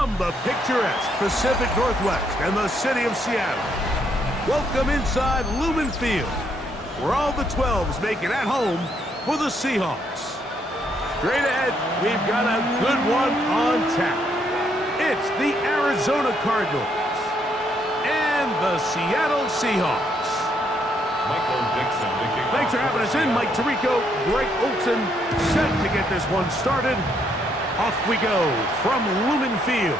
From the picturesque Pacific Northwest and the city of Seattle, welcome inside Lumen Field, where all the 12s make it at home for the Seahawks. Straight ahead, we've got a good one on tap. It's the Arizona Cardinals and the Seattle Seahawks. Thanks for having us in, Mike Tirico, Greg Olson, set to get this one started. Off we go from Lumen Field.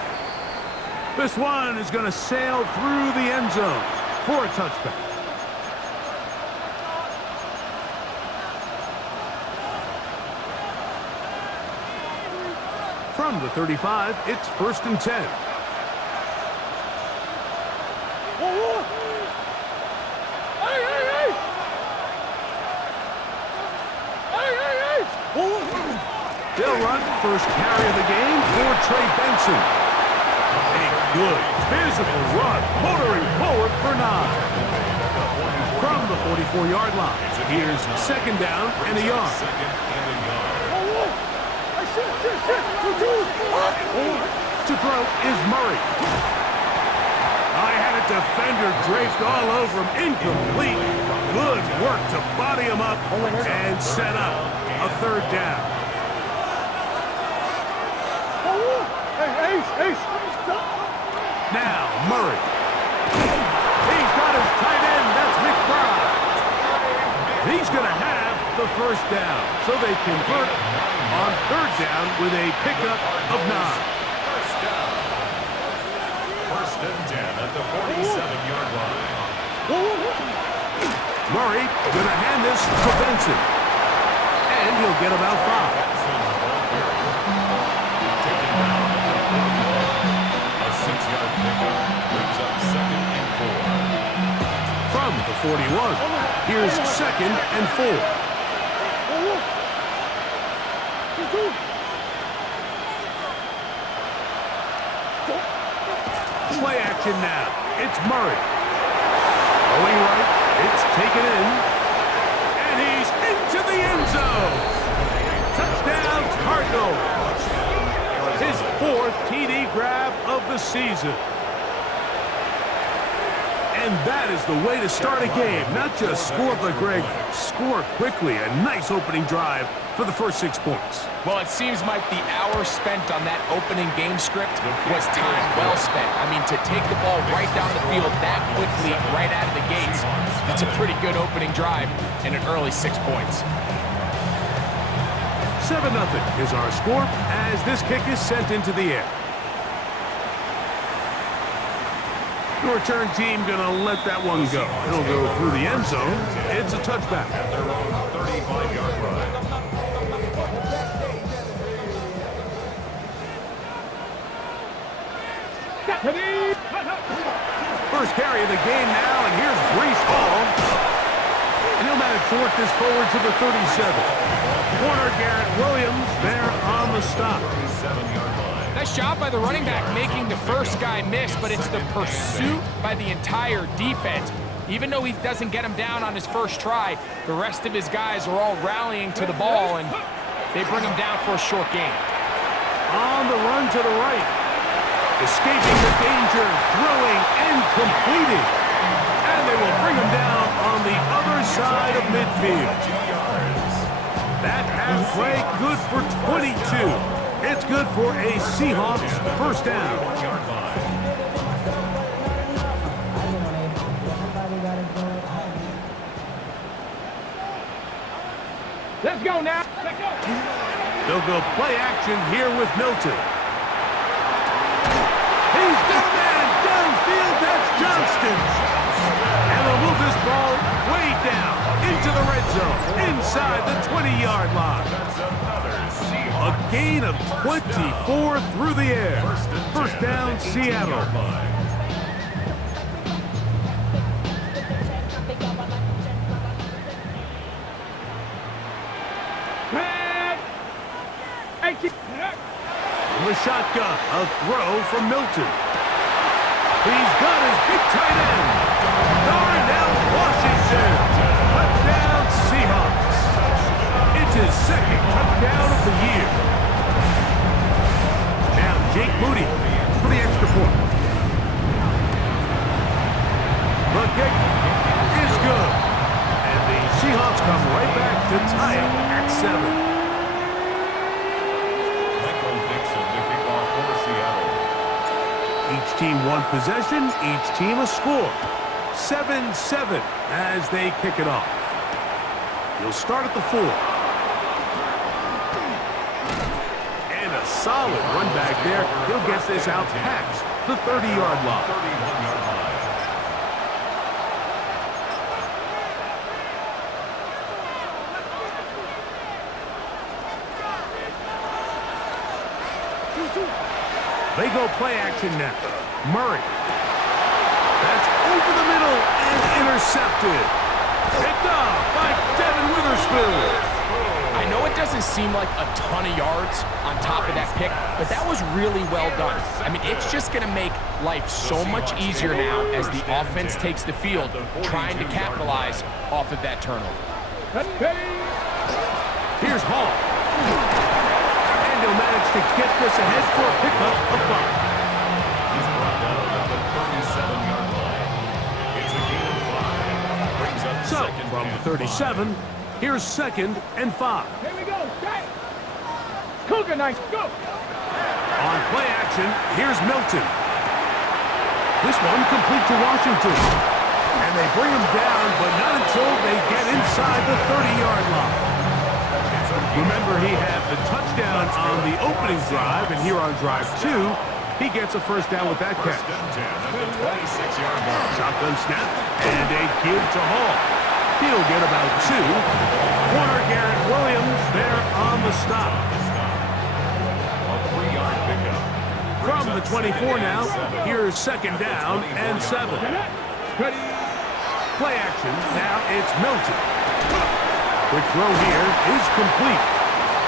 This one is going to sail through the end zone for a touchback. From the 35, it's 1st and 10. They'll run first carry of the game for Trey Benson. A good physical run, motoring forward for 9. From the 44-yard line, here's 2nd down and a yard. To throw is Murray. I had a defender draped all over him, incomplete. Good work to body him up and set up a 3rd down. Now, Murray. He's got his tight end. That's McBride. He's going to have the 1st down. So they convert on 3rd down with a pickup of 9. 1st and 10 at the 47-yard line. Murray going to hand this to Benson. And he'll get about 5. From the 41, here's 2nd and 4. Play action now. It's Murray. Going right, it's taken in. And he's into the end zone. Touchdown, Cardinals. His 4th TD grab of the season. And that is the way to start a game. Not just score, but, Greg, score quickly. A nice opening drive for the first 6 points. Well, it seems like the hour spent on that opening game script was time well spent. I mean, to take the ball right down the field that quickly, right out of the gates, that's a pretty good opening drive and an early 6 points. 7-0 is our score as this kick is sent into the air. The return team going to let that one go. It'll go through the end zone. It's a touchback. At their own 35-yard line. First carry of the game now, and here's Breece Hall. And he'll manage to work this forward to the 37. Corner Garrett Williams there on the stop. 37-yard line. Nice job by the running back making the first guy miss, but it's the pursuit by the entire defense. Even though he doesn't get him down on his first try, the rest of his guys are all rallying to the ball, and they bring him down for a short gain. On the run to the right. Escaping the danger, throwing and completing. And they will bring him down on the other side of midfield. That half play good for 22. It's good for a Seahawks 1st down. Let's go now. They'll go play action here with Milton. He's got a man downfield. That's Johnston. And they'll move this ball way down into the red zone, inside the 20-yard line. A gain of 24 through the air. 1st down, Seattle. From the shotgun, a throw from Milton. He's got his big tight end. Darnell Washington. Touchdown, Seahawks. It's his 2nd touchdown of the year. Now Jake Moody The kick is good. And the Seahawks come right back to tie it at 7. Michael Dixon to kick off for Seattle. Each team one possession, each team a score. 7-7 as they kick it off. He'll start at the 4. And a solid run back there. He'll get this out past the 30-yard line. 31-yard line. They go play action now. Murray. That's over the middle and intercepted. Picked off by Devin Witherspoon. I know it doesn't seem like a ton of yards on top of that pick, but that was really well done. I mean, it's just going to make life so much easier now as the offense takes the field, trying to capitalize off of that turnover. Here's Hall. And he'll manage to get this ahead for a pickup of 5. He's brought down at the 37-yard line. It's a gain of 5. Brings up So, second from and the 37, here's 2nd and 5. Here we go. Strike. Cougar night. Go. On play action, here's Milton. This one complete to Washington. And they bring him down, but not until they get inside the 30-yard line. Remember, he had the touchdown on the opening drive, and here on drive 2, he gets a first down with that catch. First and 10 at the 26-yard line. Shotgun snap, and a give to Hall. He'll get about 2. Corner Garrett Williams there on the stop. A 3-yard pickup. From the 24 now, here's 2nd down and 7. Play action, now it's Milton. Quick throw here is complete.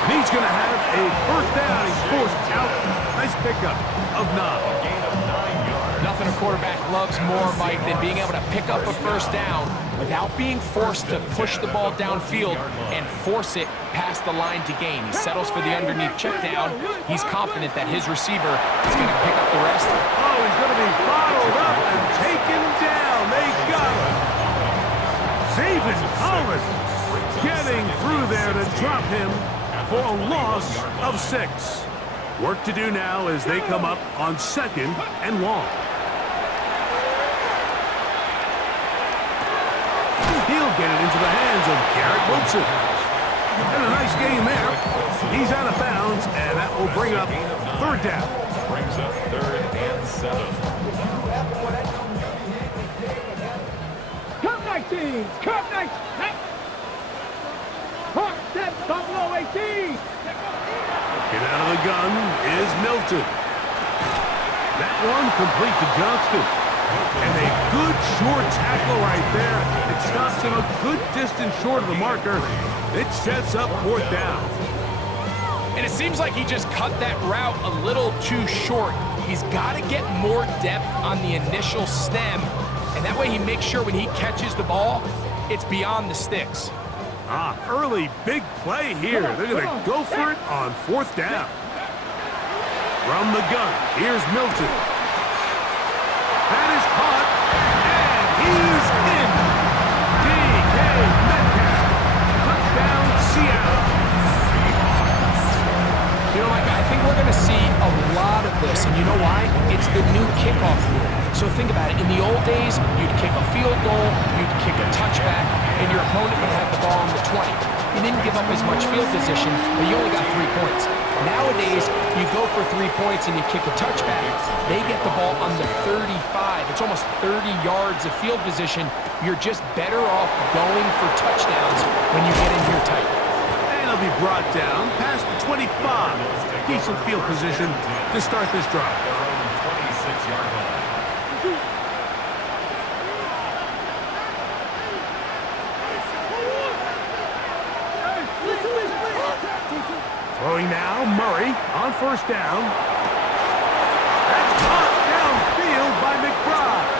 And he's going to have a first down. He's forced out. Nice pickup of 9. Gain of 9 yards. Nothing a quarterback loves more, Mike, than being able to pick up a first down without being forced to push the ball downfield and force it past the line to gain. He settles for the underneath check down. He's confident that his receiver is going to pick up the rest. Oh, he's going to be bottled up and taken down. They got him. David Collins getting through there to drop him for a loss of 6. Work to do now as they come up on 2nd and long. He'll get it into the hands of Garrett Wilson. And a nice game there. He's out of bounds, and that will bring up 3rd down. Brings up 3rd and 7. Cup 19. Cup 19. Hawk step. Buffalo 18. Get out of the gun is Milton. That one complete to Johnston. And a good short tackle right there. It stops him a good distance short of the marker. It sets up 4th down. And it seems like he just cut that route a little too short. He's got to get more depth on the initial stem. And that way he makes sure when he catches the ball, it's beyond the sticks. Early big play here. They're going to go for it on 4th down. From the gun, here's Milton. That is caught, and he's in. D.K. Metcalf. Touchdown, Seattle. You know, Mike, I think we're going to see a lot of this, and you know why? It's the new kickoff rule. So think about it. In the old days, you'd kick a field goal, you'd kick a touchback, and your opponent would have the ball on the 20. You didn't give up as much field position, but you only got 3 points. Nowadays, you go for 3 points and you kick a touchback. They get the ball on the 35. It's almost 30 yards of field position. You're just better off going for touchdowns when you get in here tight. And he'll be brought down past the 25. Decent field position to start this drive. 26-yard line. Throwing now, Murray on 1st down. That's caught downfield by McBride.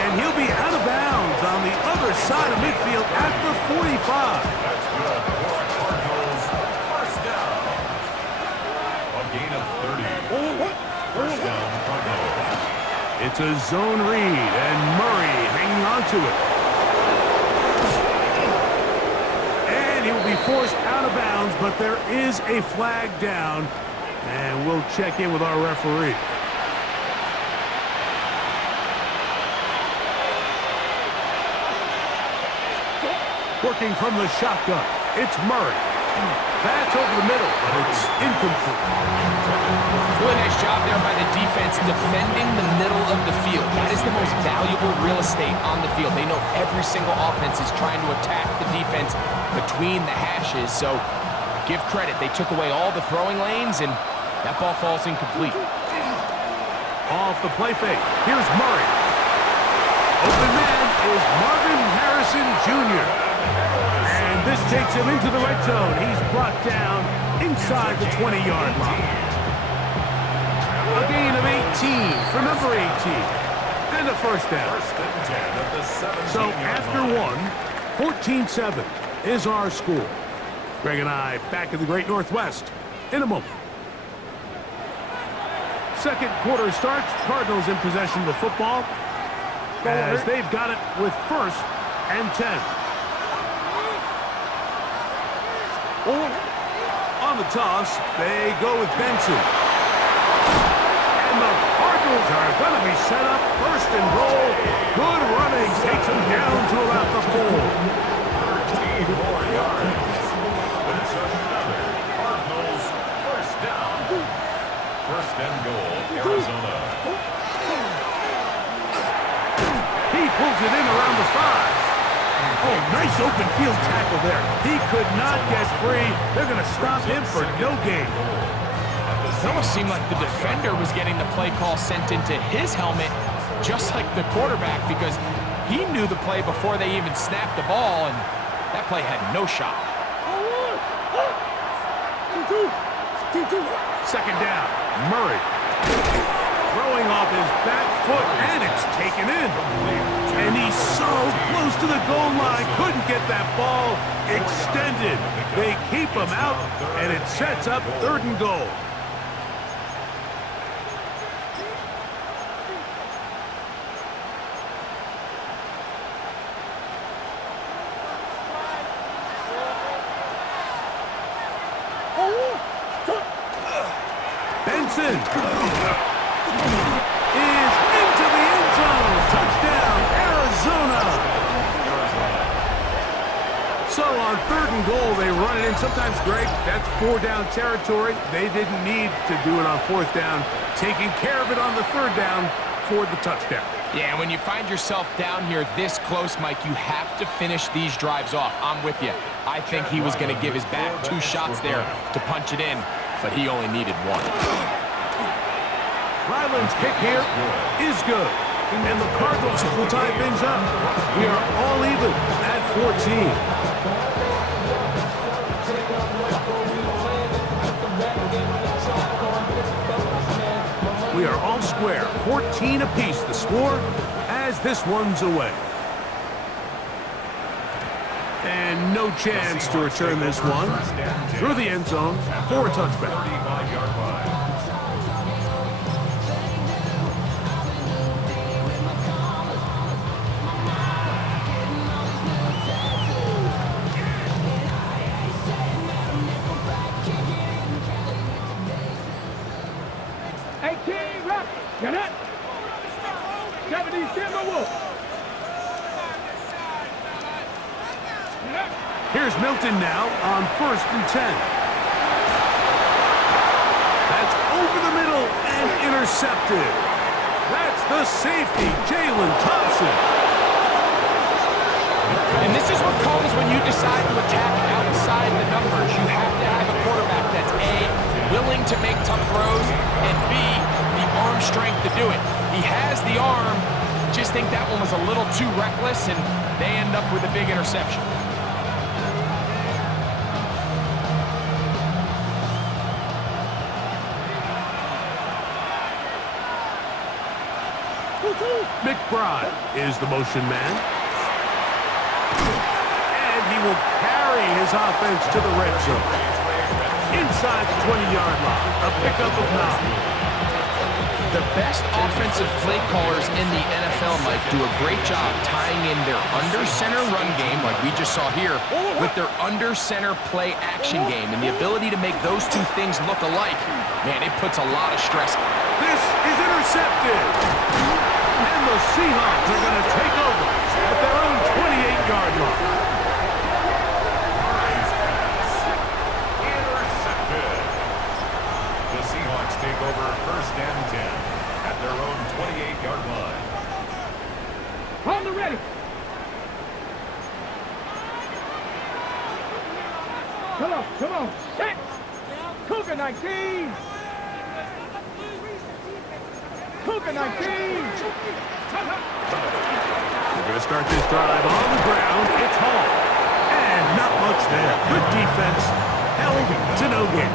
And he'll be out of bounds on the other side of midfield at the 45. That's good for Cardinals. First down. A gain of 30. First down, Cardinals. It's a zone read, and Murray to it. And he will be forced out of bounds, but there is a flag down. And we'll check in with our referee. Working from the shotgun, it's Murray. That's over the middle, but it's incomplete. Really nice job there by the defense defending the middle of the field. That is the most valuable real estate on the field. They know every single offense is trying to attack the defense between the hashes, so give credit. They took away all the throwing lanes, and that ball falls incomplete. Off the play fake, here's Murray. Open man is Marvin Harrison Jr. And this takes him into the red zone. He's brought down inside the 20-yard line. A gain of 18 for number 18. And a first down. So after one, 14-7 is our score. Greg and I back in the Great Northwest in a moment. Second quarter starts. Cardinals in possession of the football as they've got it with 1st and 10. On the toss, they go with Benson. And the Cardinals are going to be set up 1st and goal. Good running takes them down to about the 4. 13 more yards. It's another Cardinals first down. 1st and goal, Arizona. He pulls it in around the 5. Oh, nice open field tackle there. He could not get free. They're going to stop him for no gain. It almost seemed like the defender was getting the play call sent into his helmet, just like the quarterback, because he knew the play before they even snapped the ball, and that play had no shot. 2nd down, Murray. Throwing off his back foot, and it's taken in. And he's so close to the goal line, couldn't get that ball extended. They keep him out, and it sets up 3rd and goal. Benson is into the end zone. Touchdown, Arizona. So on 3rd and goal, they run it in. Sometimes, Greg, that's 4-down territory. They didn't need to do it on 4th down. Taking care of it on the 3rd down for the touchdown. Yeah, when you find yourself down here this close, Mike, you have to finish these drives off. I'm with you. I think he was going to give his back 2 shots there to punch it in, but he only needed 1. Ryland's kick here is good. And the Cardinals will tie things up. We are all even at 14. We are all square. 14 apiece the score as this one's away. And no chance to return this one through the end zone for a touchback. 35-yard line. Get it? 70 Timberwolves. Here's Milton now on 1st and 10. That's over the middle and intercepted. That's the safety, Jalen Thompson. And this is what comes when you decide to attack outside the numbers. You have to have a quarterback that's A, willing to make tough throws, and B, the arm strength to do it. He has the arm, just think that one was a little too reckless, and they end up with a big interception. McBride is the motion man. And he will carry his offense to the red zone. Inside the 20-yard line, a pickup of 9. The best offensive play callers in the NFL, Mike, do a great job tying in their under-center run game, like we just saw here, with their under-center play action game. And the ability to make those two things look alike, man, it puts a lot of stress. This is intercepted. And the Seahawks are going to take over at their own 28-yard line. Intercepted. The Seahawks take over first and 10 at their own 28-yard line. On the ready. Come on. Set. Cougar 19. Cougar 19. We're going to start this drive on the ground. It's Hall. And not much there. Good defense. Held to no gain.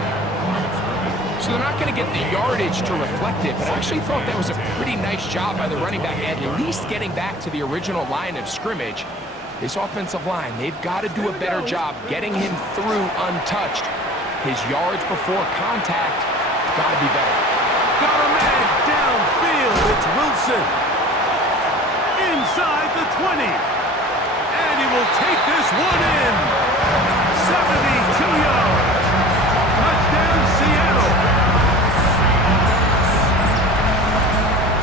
So they're not going to get the yardage to reflect it, but I actually thought that was a pretty nice job by the running back, at least getting back to the original line of scrimmage. This offensive line, they've got to do a better job getting him through untouched. His yards before contact got to be better. Got a man downfield. It's Wilson. Inside the 20. And he will take this one in. 72 yards. Touchdown, Seattle.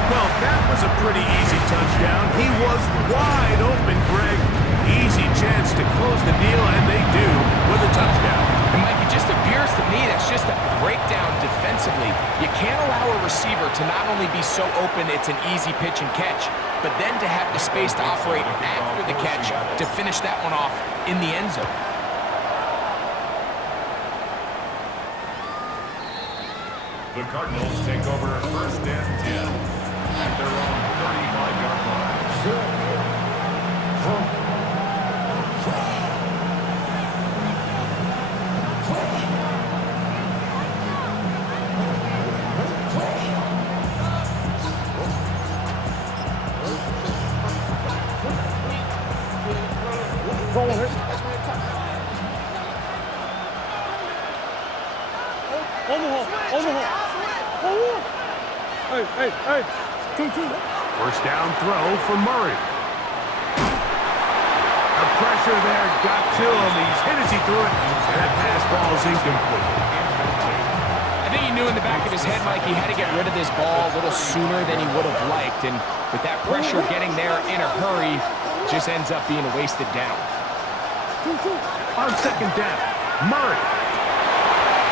Well, that was a pretty easy touchdown. He was wide open, Greg. Easy chance to close the deal, and they do with a touchdown. And Mike, it just appears to me that's just a breakdown defensively. You can't allow a receiver to not only be so open it's an easy pitch and catch, but then to have the space to operate after the catch to finish that one off in the end zone. The Cardinals take over first and 10 at their own 35-yard line. Hey. 2-2. First down throw for Murray. The pressure there got to him. He's hit as he threw it, and that pass falls incomplete. I think he knew in the back of his head, Mike, he had to get rid of this ball a little sooner than he would have liked. And with that pressure getting there in a hurry, just ends up being a wasted down. On second down, Murray.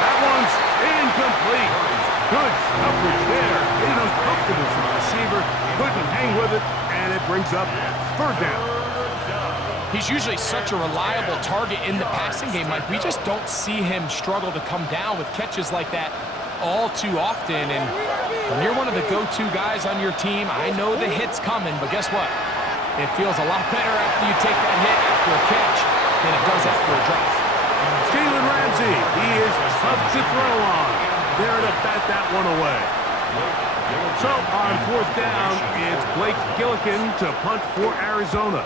That one's incomplete. Good coverage there. It was comfortable for the receiver. Couldn't hang with it, and it brings up third down. He's usually such a reliable target in the passing game, Mike. We just don't see him struggle to come down with catches like that all too often. And when you're one of the go-to guys on your team, I know the hit's coming, but guess what? It feels a lot better after you take that hit after a catch than it does after a drop. Jalen Ramsey, he is tough to throw on. There to bat that one away. So on fourth down, it's Blake Gillikin to punt for Arizona.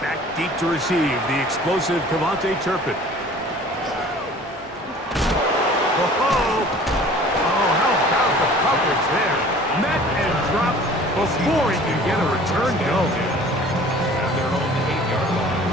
Back deep to receive the explosive Kevontae Turpin. Oh, how about the coverage there? Met and dropped before he can get a return go. At their own 8-yard line.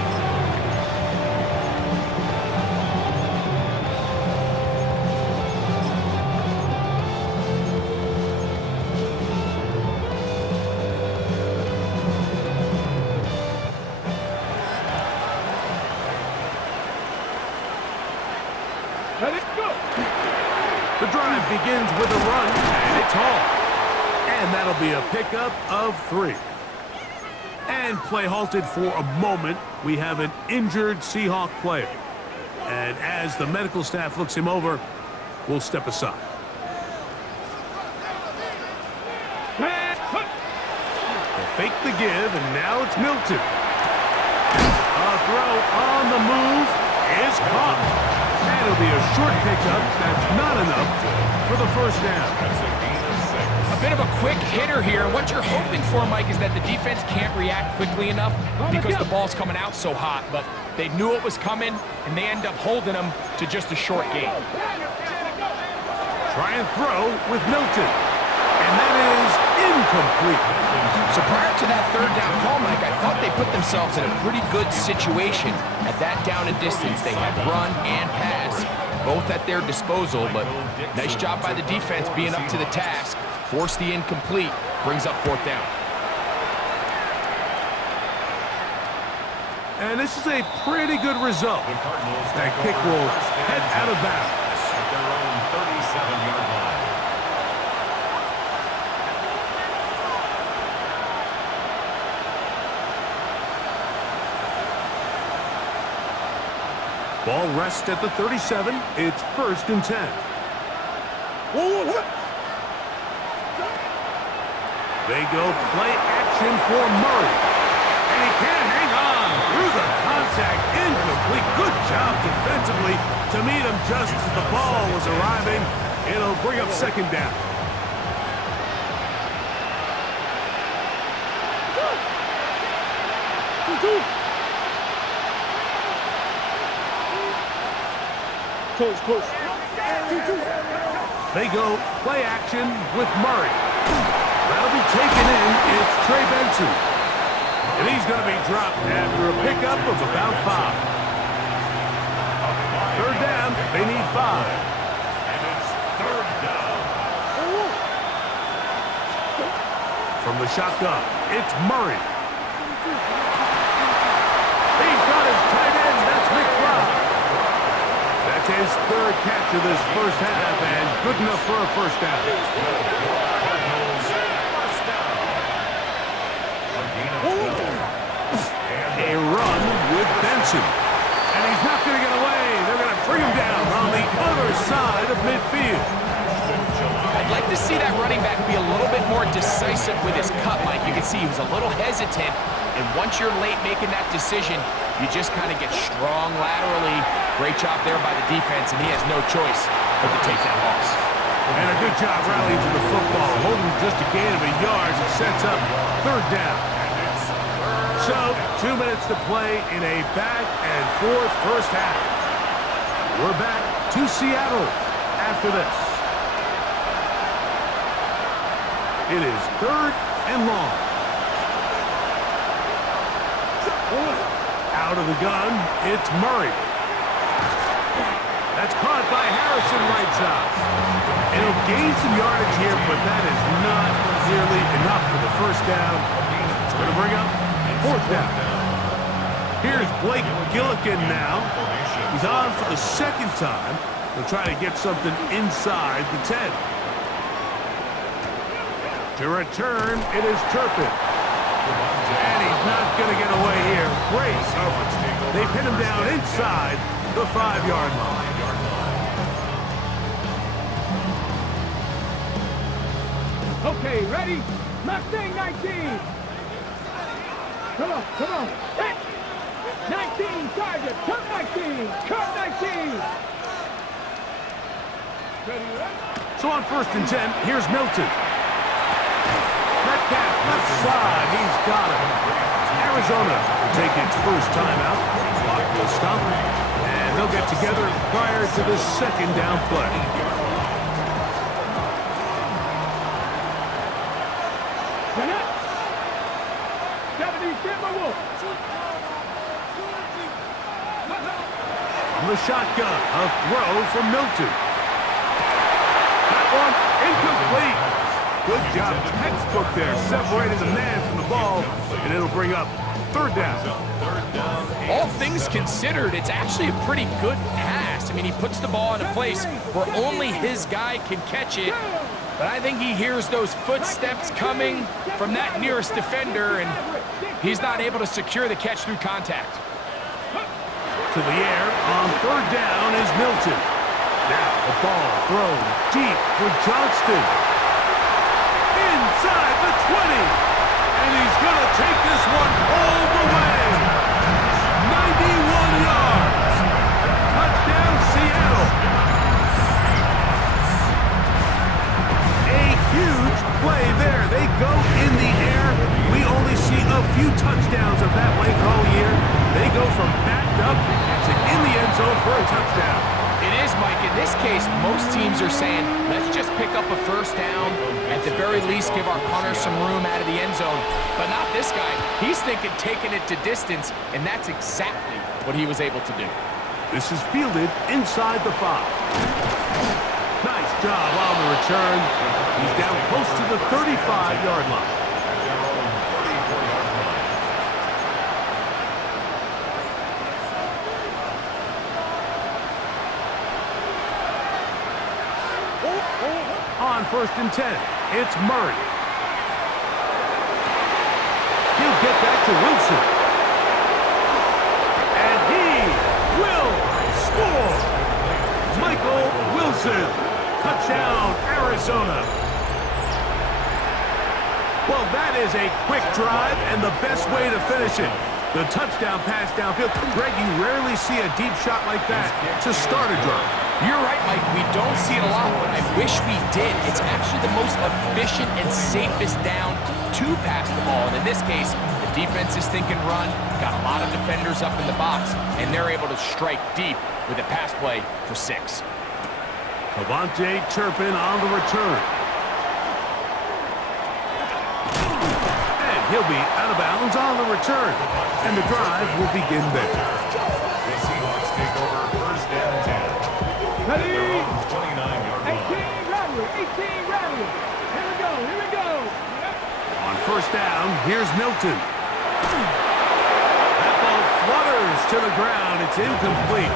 The drive begins with a run, and it's Hall. And that'll be a pickup of 3. And play halted for a moment. We have an injured Seahawk player. And as the medical staff looks him over, we'll step aside. They fake the give, and now it's Milton. A throw on the move is caught. And it'll be a short pickup. That's not enough for the first down. A bit of a quick hitter here. And what you're hoping for, Mike, is that the defense can't react quickly enough because the ball's coming out so hot. But they knew it was coming, and they end up holding them to just a short gain. try and throw with Milton. And that is incomplete. So prior to that third down call, Mike, I thought they put themselves in a pretty good situation at that down and distance. They had run and pass, both at their disposal, but nice job by the defense being up to the task. Force the incomplete, brings up fourth down. And this is a pretty good result. That kick will head out of bounds. At their own 37-yard line. Ball rests at the 37. It's 1st and 10. They go play action for Murray. And he can't hang on through the contact. Incomplete. Good job defensively to meet him just as the ball was arriving. It'll bring up 2nd down. Close. They go play action with Murray. That'll be taken in. It's Trey Benson. And he's going to be dropped after a pickup of about 5. 3rd down. They need 5. And it's 3rd down. From the shotgun, it's Murray. He's got his tight end. That's McBride. That's his 3rd catch of this first half, and good enough for a 1st down. Cardinals, 1st down. A run with Benson. And he's not going to get away. They're going to bring him down on the other side of midfield. I'd like to see that running back be a little bit more decisive with his cut, Mike. You can see he was a little hesitant, and once you're late making that decision, you just kind of get strong laterally. Great job there by the defense, and he has no choice but to take that loss. And a good job rallying to the football, holding just a gain of a yard and sets up 3rd down. So, 2 minutes to play in a back-and-forth first half. We're back to Seattle after this. It is 3rd and long. Out of the gun, it's Murray. That's caught by Harrison right side. It'll gain some yardage here, but that is not nearly enough for the 1st down. It's going to bring up 4th down. Here's Blake Gillikin now. He's on for the 2nd time. They'll try to get something inside the 10. To return, it is Turpin. And he's not going to get away here. Great coverage. They pin him down inside the 5-yard line. Okay, ready? Mustang 19. Come on. Hit. 19, target. Turn 19. Turn 19. So on 1st and 10, here's Milton. Metcalf, left side, he's got it. Arizona will take its first timeout. Clock will stop, and they'll get together prior to the 2nd down play. From the shotgun, a throw from Milton. That one incomplete. Good job, textbook there, separating the man from the ball, and it'll bring up 3rd down. All things considered, it's actually a pretty good pass. I mean, he puts the ball in a place where only his guy can catch it, but I think he hears those footsteps coming from that nearest defender, and he's not able to secure the catch through contact. To the air on 3rd down is Milton. Now the ball thrown deep for Johnston. Inside the 20. And he's going to take this one all the way. 91 yards. Touchdown, Seattle. A huge play there. They go in the air. We only see a few touchdowns of that length all year. They go from backed up to in the end zone for a touchdown. It is Mike. In this case, most teams are saying, let's just pick up a first down, at the very least give our punter some room out of the end zone. But not this guy. He's thinking taking it to distance, and that's exactly what he was able to do. This is fielded inside the 5. Nice job on the return. He's down close to the 35-yard line. On 1st and 10, it's Murray. He'll get back to Wilson. And he will score! Michael Wilson, touchdown, Arizona. Well, that is a quick drive and the best way to finish it. The touchdown pass downfield. Greg, you rarely see a deep shot like that to start a drive. You're right, Mike. We don't see it a lot, but I wish we did. It's actually the most efficient and safest down to pass the ball. And in this case, the defense is thinking run, got a lot of defenders up in the box, and they're able to strike deep with a pass play for 6. Cavante Turpin on the return. And he'll be out of bounds on the return. And the drive will begin there. The Seahawks take over 1st and 10. Ready? 29-yard line. 18 Radley. 18 Radley. Here we go. Here we go. On 1st down, here's Milton. That ball flutters to the ground. It's incomplete.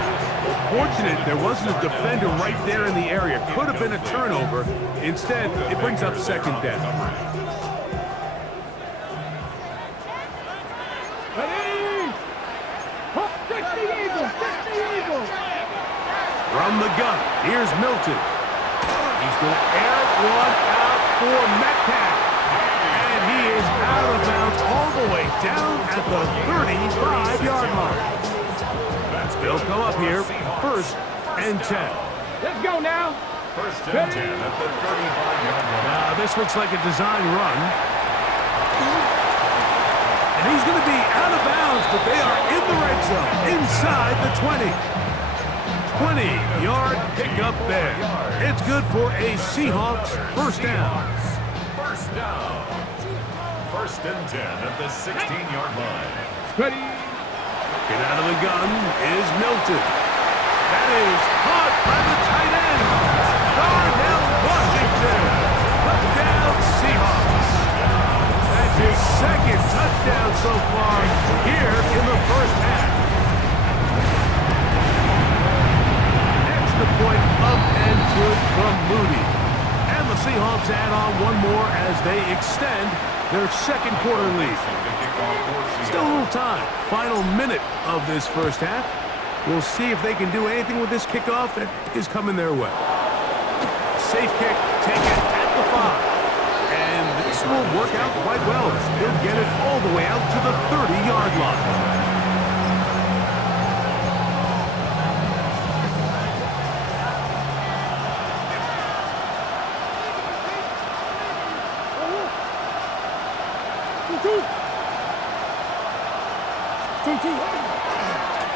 Fortunate there wasn't a defender right there in the area. Could have been a turnover. Instead, it brings up 2nd down. Ready? Hop, 60 Eagles. 60 Eagles. From the gun, here's Milton. He's going to air one out for Metcalf. And he is out of bounds all the way down at the 35-yard line. They'll come up here, 1st and 10. Let's go now. 1st and 10 at the 35-yard line. Now, this looks like a design run. And he's going to be out of bounds, but they are in the red zone, inside the 20. 20-yard pickup there. It's good for a Seahawks 1st down. 1st down. 1st and 10 at the 16-yard line. Ready? Get out of the gun is Milton. That is caught by the tight end. Darnell Washington. Touchdown Seahawks. That's his 2nd touchdown so far here in the 1st half. The point up and good from Moody. And the Seahawks add on one more as they extend their 2nd quarter lead. Still a little time. Final minute of this 1st half. We'll see if they can do anything with this kickoff that is coming their way. Safe kick taken at the 5. And this will work out quite well. They'll get it all the way out to the 30-yard line.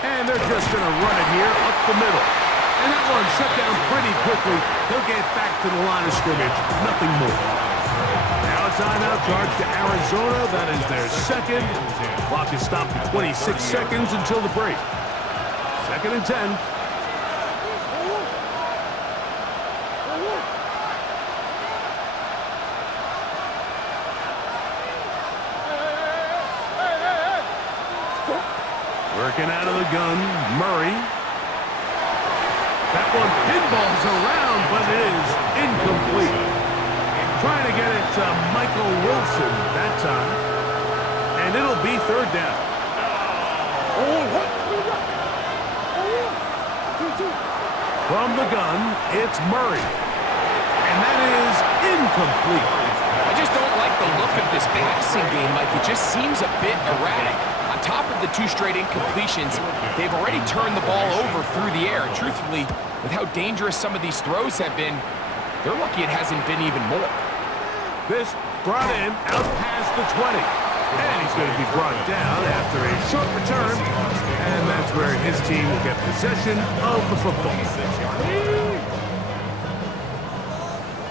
And they're just going to run it here up the middle. And that one shut down pretty quickly. They'll get back to the line of scrimmage. Nothing more. Now a timeout charge to Arizona. That is their 2nd. Clock is stopped at 26 seconds until the break. 2nd and 10. Working out of the gun, Murray. That one pinballs around, but it is incomplete. Trying to get it to Michael Wilson that time. And it'll be 3rd down. From the gun, it's Murray. And that is incomplete. I just don't like the look of this passing game, Mike. It just seems a bit erratic. On top of the 2 straight incompletions, they've already turned the ball over through the air. Truthfully, with how dangerous some of these throws have been, they're lucky it hasn't been even more. This brought in out past the 20. And he's going to be brought down after a short return. And that's where his team will get possession of the football.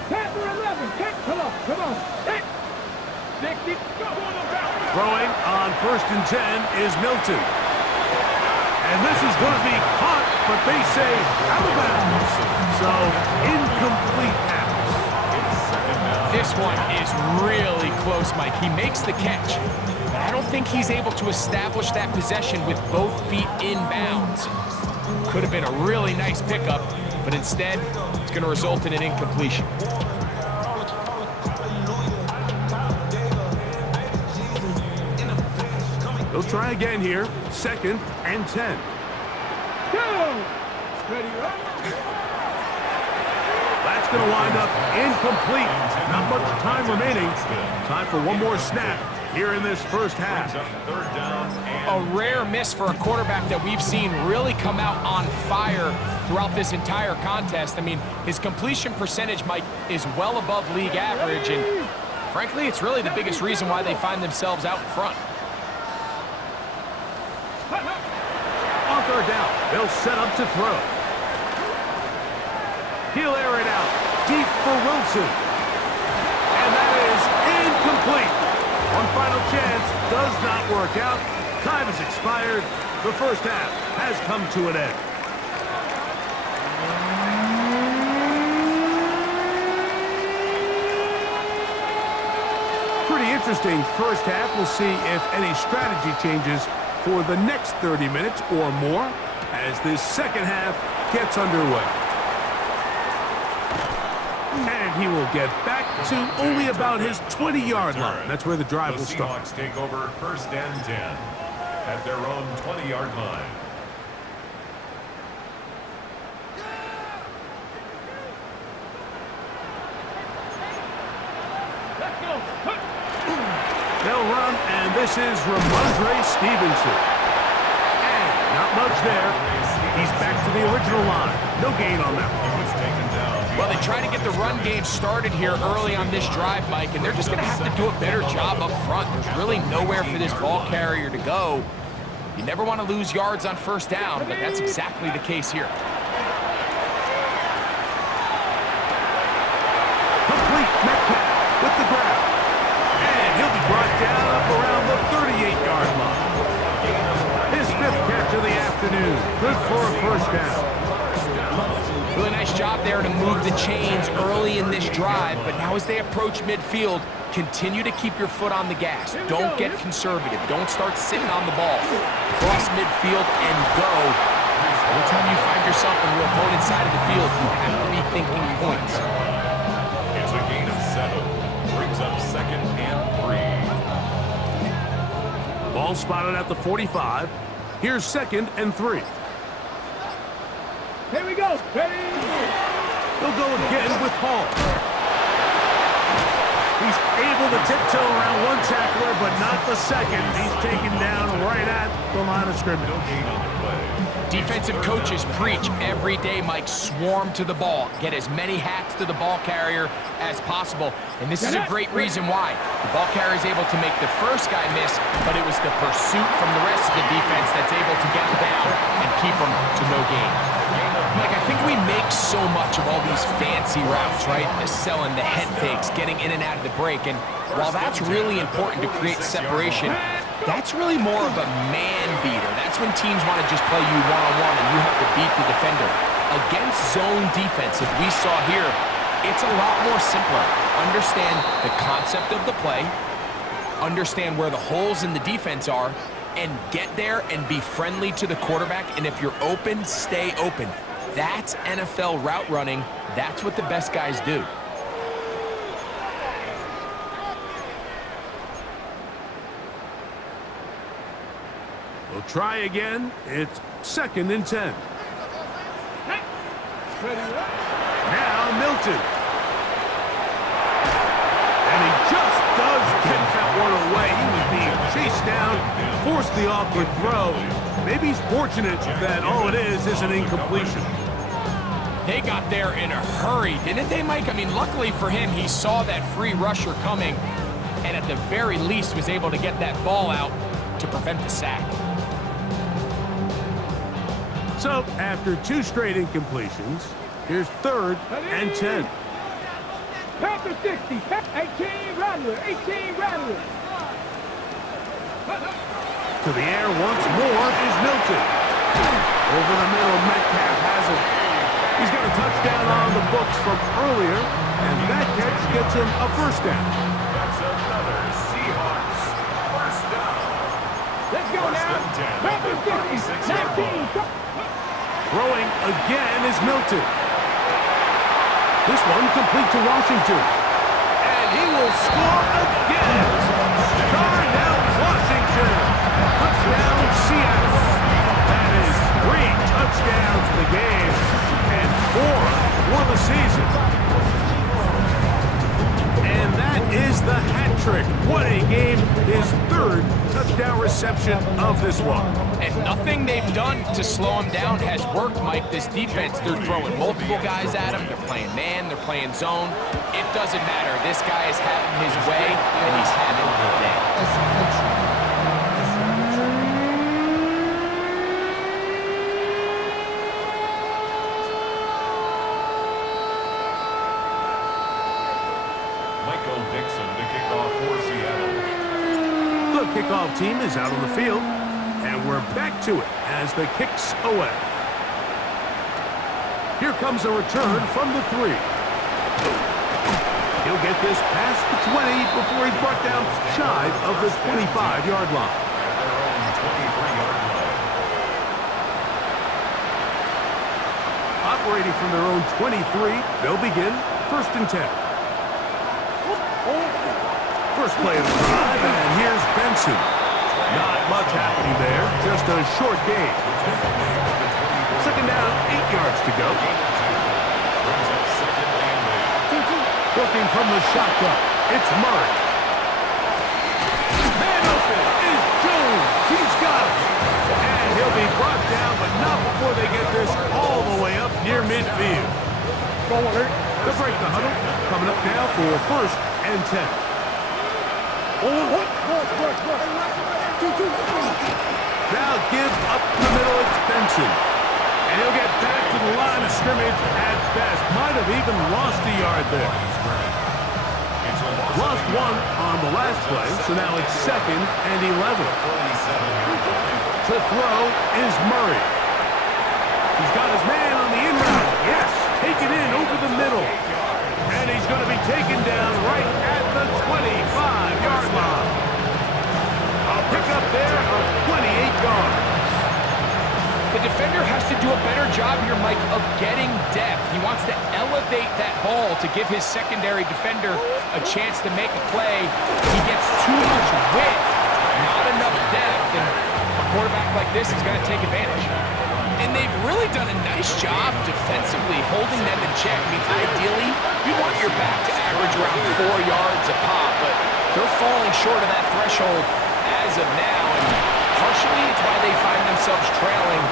10 for 11. 10. Come on. 10. 60. Go on the bounce. Throwing on 1st and 10 is Milton. And this is going to be caught, but they say out of bounds. So, incomplete pass. This one is really close, Mike. He makes the catch, but I don't think he's able to establish that possession with both feet in bounds. Could have been a really nice pickup, but instead, it's going to result in an incompletion. They'll try again here. 2nd and 10. Go. Ready, up. That's going to wind up incomplete. Not much time remaining. Time for one more snap here in this first half. A rare miss for a quarterback that we've seen really come out on fire throughout this entire contest. I mean, his completion percentage, Mike, is well above league average, and frankly, it's really the biggest reason why they find themselves out in front. On 3rd down, they'll set up to throw. He'll air it out deep for Wilson. And that is incomplete. One final chance does not work out. Time has expired. The first half has come to an end. Pretty interesting first half. We'll see if any strategy changes for the next 30 minutes or more as this second half gets underway. And he will get back to only about his 20-yard line. That's where the drive will start. The Seahawks take over 1st and 10 at their own 20-yard line. Let's go. They'll run, and this is Ramondre Stevenson. And not much there. He's back to the original line. No gain on that one. Well, they try to get the run game started here early on this drive, Mike, and they're just going to have to do a better job up front. There's really nowhere for this ball carrier to go. You never want to lose yards on 1st down, but that's exactly the case here. Complete Metcalf with the grab. And he'll be brought down up around the 38-yard line. His 5th catch of the afternoon. Good for a 1st down. Really nice job there to move the chains early in this drive, but now as they approach midfield, continue to keep your foot on the gas. Don't get conservative. Don't start sitting on the ball. Cross midfield and go. Anytime you find yourself on your opponent's side of the field, you have to be thinking points. It's a gain of 7. Brings up 2nd and 3. Ball spotted at the 45. Here's 2nd and 3. Here we go. Ready. They'll go again with Hall. He's able to tiptoe around one tackler, but not the second. He's taken down right at the line of scrimmage. Defensive coaches preach every day, Mike, swarm to the ball. Get as many hats to the ball carrier as possible. And this is a great reason why. The ball carrier is able to make the first guy miss, but it was the pursuit from the rest of the defense that's able to get him down and keep him to no gain. Mike, I think we make so much of all these fancy routes, right? The selling, the head fakes, getting in and out of the break. And while that's really important to create separation, that's really more of a man beater. That's when teams want to just play you one-on-one and you have to beat the defender. Against zone defense, as we saw here, it's a lot more simpler. Understand the concept of the play, understand where the holes in the defense are, and get there and be friendly to the quarterback. And if you're open, stay open. That's NFL route running. That's what the best guys do. We'll try again. It's 2nd and 10. Now Milton. And he just does get that one away. He was being chased down, forced the awkward throw. Maybe he's fortunate that all it is an incompletion. They got there in a hurry, didn't they, Mike? I mean, luckily for him, he saw that free rusher coming and at the very least was able to get that ball out to prevent the sack. So, after 2 straight incompletions, here's 3rd and 10. Panther 60, 18 Rattler, 18 Rattler. To the air once more is Milton. Over the middle, Metcalf has it. He's got a touchdown on the books from earlier, and that catch gets him a 1st down. That's another Seahawks first down. Let's go now. Panther 60, 19. Throwing again is Milton. This one complete to Washington. And he will score again. Darnell Washington. Touchdown, Seattle. That is 3 touchdowns in the game and 4 for the season. And that is the hat trick. What a game. His 3rd touchdown reception of this one. And nothing they've done to slow him down has worked, Mike. This defense, they're throwing multiple guys at him. They're playing man, they're playing zone. It doesn't matter. This guy is having his way, and he's having a good day. The kickoff team is out on the field, and we're back to it as the kick's away. Here comes a return from the 3. He'll get this past the 20 before he's brought down shy of the 25-yard line. Operating from their own 23, they'll begin 1st and 10. First play of the drive, and here's Benson. Not much happening there, just a short gain. 2nd down, 8 yards to go. Looking from the shotgun, it's Murray. Man open is Jones. He's got it. And he'll be brought down, but not before they get this all the way up near midfield. They'll break the huddle. Coming up now for 1st and 10. Now gives up the middle, it's Benson. And he'll get back to the line of scrimmage at best. Might have even lost a yard there. Lost 1 on the last play, so now it's 2nd and 11. To throw is Murray. He's got his man on the in route. Yes, taken in over the middle. And he's going to be taken down right at the 25-yard line. A pickup there of 28 yards. The defender has to do a better job here, Mike, of getting depth. He wants to elevate that ball to give his secondary defender a chance to make a play. He gets too much width, not enough depth, and a quarterback like this is going to take advantage. And they've really done a nice job defensively holding them in check. I mean, ideally, you want your back to average around 4 yards a pop, but they're falling short of that threshold as of now. And partially, it's why they find themselves trailing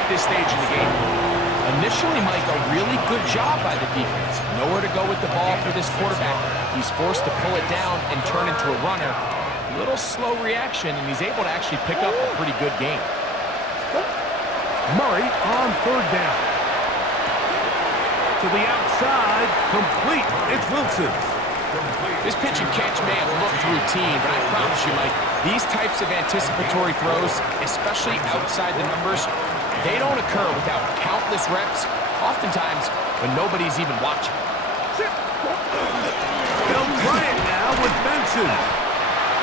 at this stage in the game. Initially, Mike, a really good job by the defense. Nowhere to go with the ball for this quarterback. He's forced to pull it down and turn into a runner. A little slow reaction, and he's able to actually pick up a pretty good game. Murray on 3rd down. To the outside, complete. It's Wilson. This pitch and catch may have looked routine, but I promise you, Mike, these types of anticipatory throws, especially outside the numbers, they don't occur without countless reps, oftentimes when nobody's even watching. They'll try it now with Benson.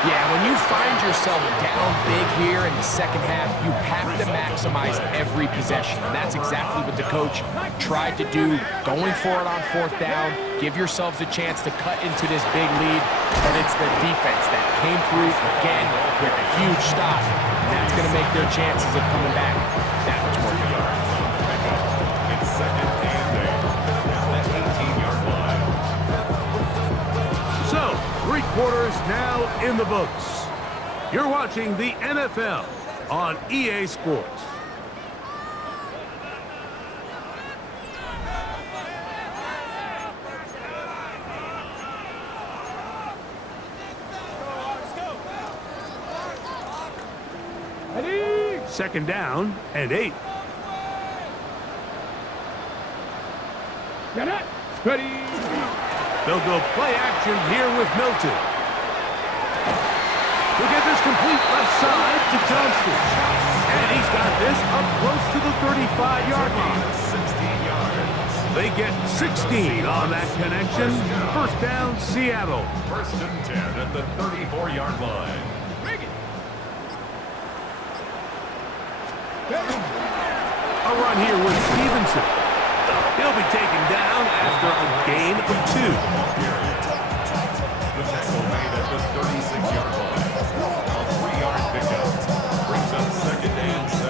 Yeah, when you find yourself down big here in the second half, you have to maximize every possession, and that's exactly what the coach tried to do, going for it on 4th down, give yourselves a chance to cut into this big lead, but it's the defense that came through again with a huge stop, and that's going to make their chances of coming back that much more difficult. It's 2nd and 8 at the 18-yard line. So, 3 quarters now in the books. You're watching the NFL on EA Sports. Second down and 8. Get it. Ready. They'll go play action here with Milton. He'll get this complete left side to Johnston. And he's got this up close to the 35-yard line. 16 yards. They get 16 on that connection. First down, Seattle. First and 10 at the 34-yard line. Bring it. A run here with Stevenson. He'll be taken down after a gain of 2. The tackle made at the 36-yard line. A 3-yard pickup. Brings up second and 7.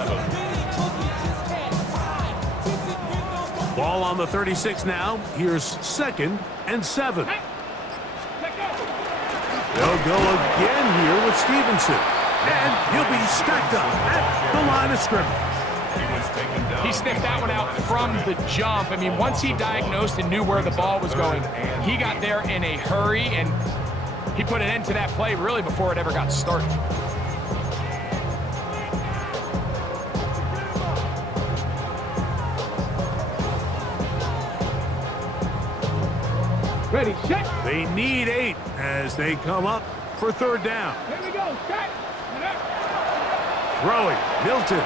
Ball on the 36 now. Here's second and 7. Hey. Let go. They'll go again here with Stevenson. And he'll be stacked up at the line of scrimmage. He was taken down. He sniffed that one out from the jump. I mean, once he diagnosed and knew where the ball was going, he got there in a hurry, and he put an end to that play really before it ever got started. Ready, set. They need 8 as they come up for third down. Here we go. Set. Get it. Throwing, Milton.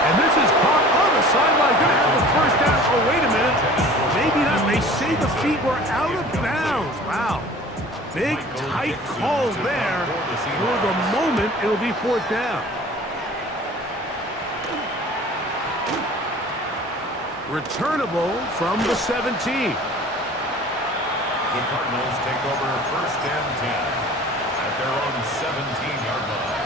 And this is caught on the sideline. Going to have the first down. Oh, wait a minute. Maybe not. They say the feet were out of bounds. Wow. Big, tight call there. For the moment, it'll be fourth down. Returnable from the 17. The Cardinals take over first and 10 at their own 17-yard line.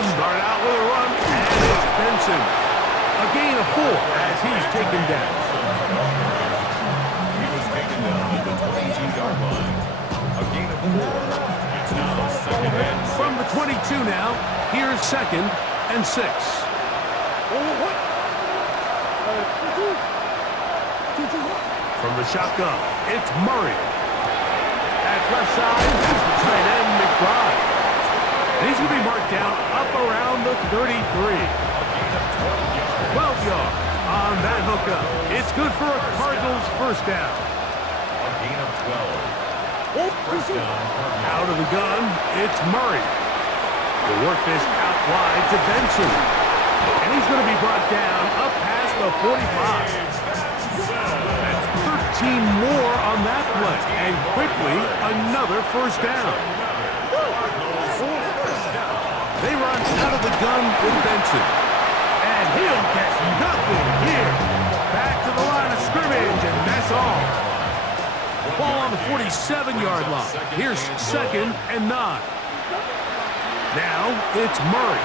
Start out with a run, and it's Benson. A gain of 4 as he's taken down. He was taken down at the 22-yard line. A gain of 4. It's now second and 6. From the 22 now, here's second and 6. From the shotgun, it's Murray. At left side, here's the tight end, McBride. And he's going to be marked down up around the 33. 12 yards on that hookup. It's good for a Cardinals first down. A gain of 12. First down, Cardinals. Out of the gun, it's Murray. He'll work this out wide to Benson. And he's going to be brought down up past the 45. That's 13 more on that play. And quickly, another first down. They run out of the gun with Benson. And he'll get nothing here. Back to the line of scrimmage, and that's all. Ball on the 47-yard line. Here's second and 9. Now it's Murray.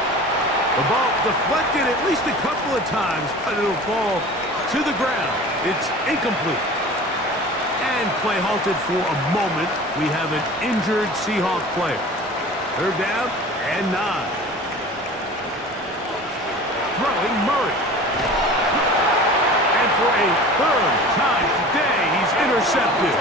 The ball deflected at least a couple of times, but it'll fall to the ground. It's incomplete. And play halted for a moment. We have an injured Seahawk player. Third down and 9. Throwing Murray. And for a third time today, he's intercepted.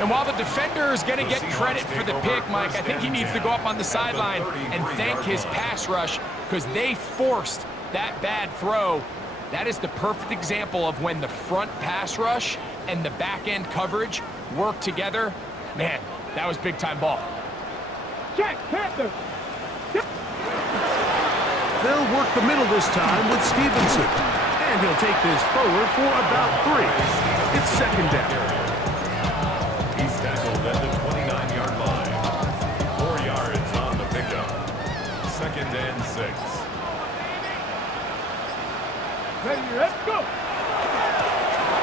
And while the defender is going to get credit for the pick, Mike, I think he needs to go up on the sideline and thank his pass rush because they forced that bad throw. That is the perfect example of when the front pass rush and the back end coverage work together. Man, that was big-time ball. Check. Panther. They'll work the middle this time with Stevenson. And he'll take this forward for about 3. It's second down. He's tackled at the 29-yard line. 4 yards on the pickup. Second and 6. Ready, let's go.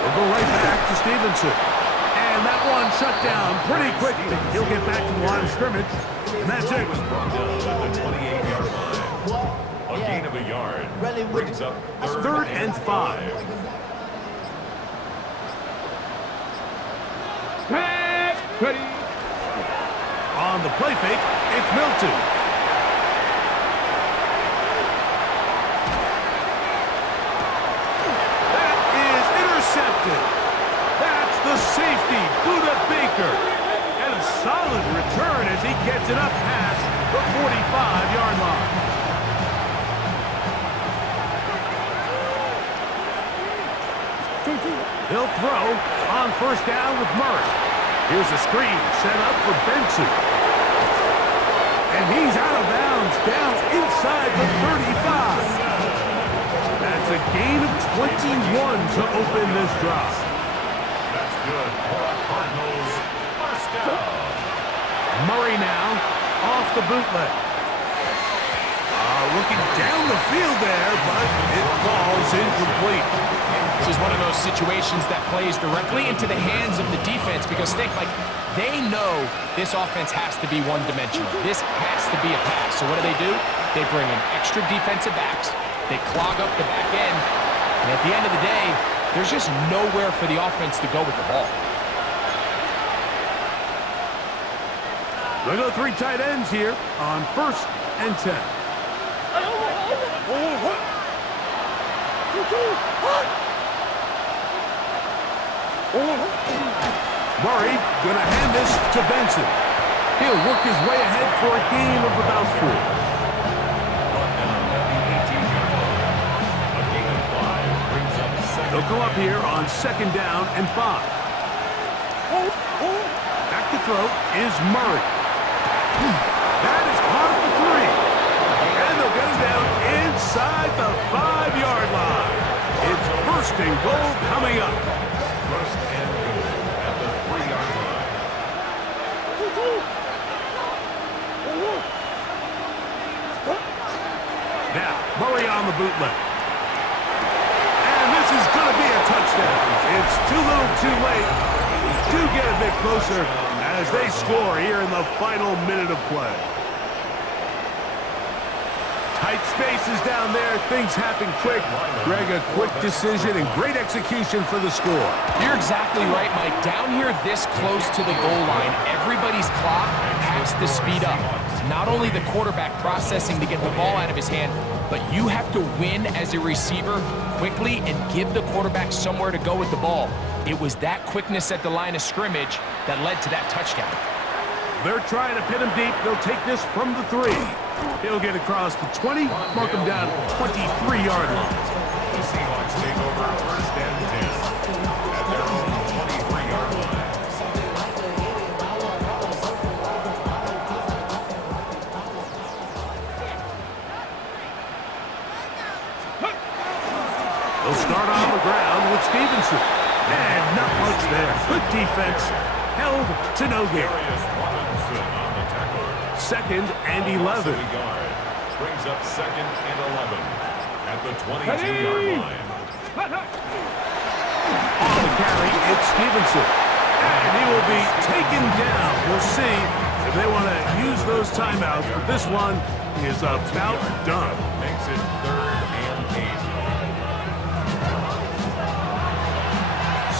We'll go right back to Stevenson. And that one shut down pretty quickly. He'll get back to the line of scrimmage. And that's it. He was brought down at the 28-yard line. A gain of a yard. Brings up Third and 5. Tag. Ready. On the play fake, it's Milton. That 5-yard line. He'll throw on first down with Murray. Here's a screen set up for Benson. And he's out of bounds down inside the 35. That's a gain of 21 to open this drive. That's good for the Cardinals. First down. Murray now off the bootleg. Looking down the field there, but it falls incomplete. This is one of those situations that plays directly into the hands of the defense because they know this offense has to be one-dimensional. This has to be a pass. So what do? They bring in extra defensive backs. They clog up the back end. And at the end of the day, there's just nowhere for the offense to go with the ball. They go 3 tight ends here on 1st and 10. Murray gonna hand this to Benson. He'll work his way ahead for a gain of about 4. They'll come up here on 2nd down and 5. Back to throw is Murray. That is caught at the 3. And they'll get him down inside the 5-yard line. It's 1st and goal coming up. 1st and goal at the 3-yard line. Now, Murray on the bootleg. And this is going to be a touchdown. It's too little too late. Do get a bit closer as they score here in the final minute of play. Tight spaces down there. Things happen quick. Greg, a quick decision and great execution for the score. You're exactly right, Mike. Down here this close to the goal line, everybody's clock has to speed up. Not only the quarterback processing to get the ball out of his hand, but you have to win as a receiver quickly and give the quarterback somewhere to go with the ball. It was that quickness at the line of scrimmage that led to that touchdown. They're trying to pin him deep. They'll take this from the 3. He'll get across the 20, mark him down at the 23-yard line. The Seahawks take over 1st and 10 at their own 23-yard line. They'll start on the ground with Stevenson. And not much there. Good defense. Held to no gain. Robinson on the tackle. 2nd and 11. Brings up 2nd and 11 at the 22-yard line. On the carry, it's Stevenson. And he will be taken down. We'll see if they want to use those timeouts, but this one is about done. Makes it 3rd and 8.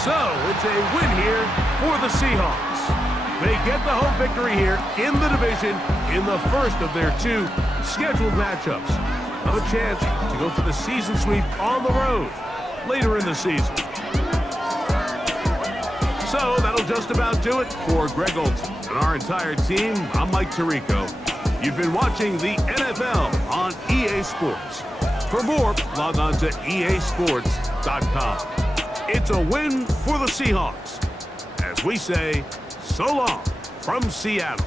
So, it's a win here for the Seahawks. They get the home victory here in the division in the first of their 2 scheduled matchups. Have a chance to go for the season sweep on the road later in the season. So, that'll just about do it for Greg Olson and our entire team. I'm Mike Tirico. You've been watching the NFL on EA Sports. For more, log on to easports.com. It's a win for the Seahawks. As we say, so long from Seattle.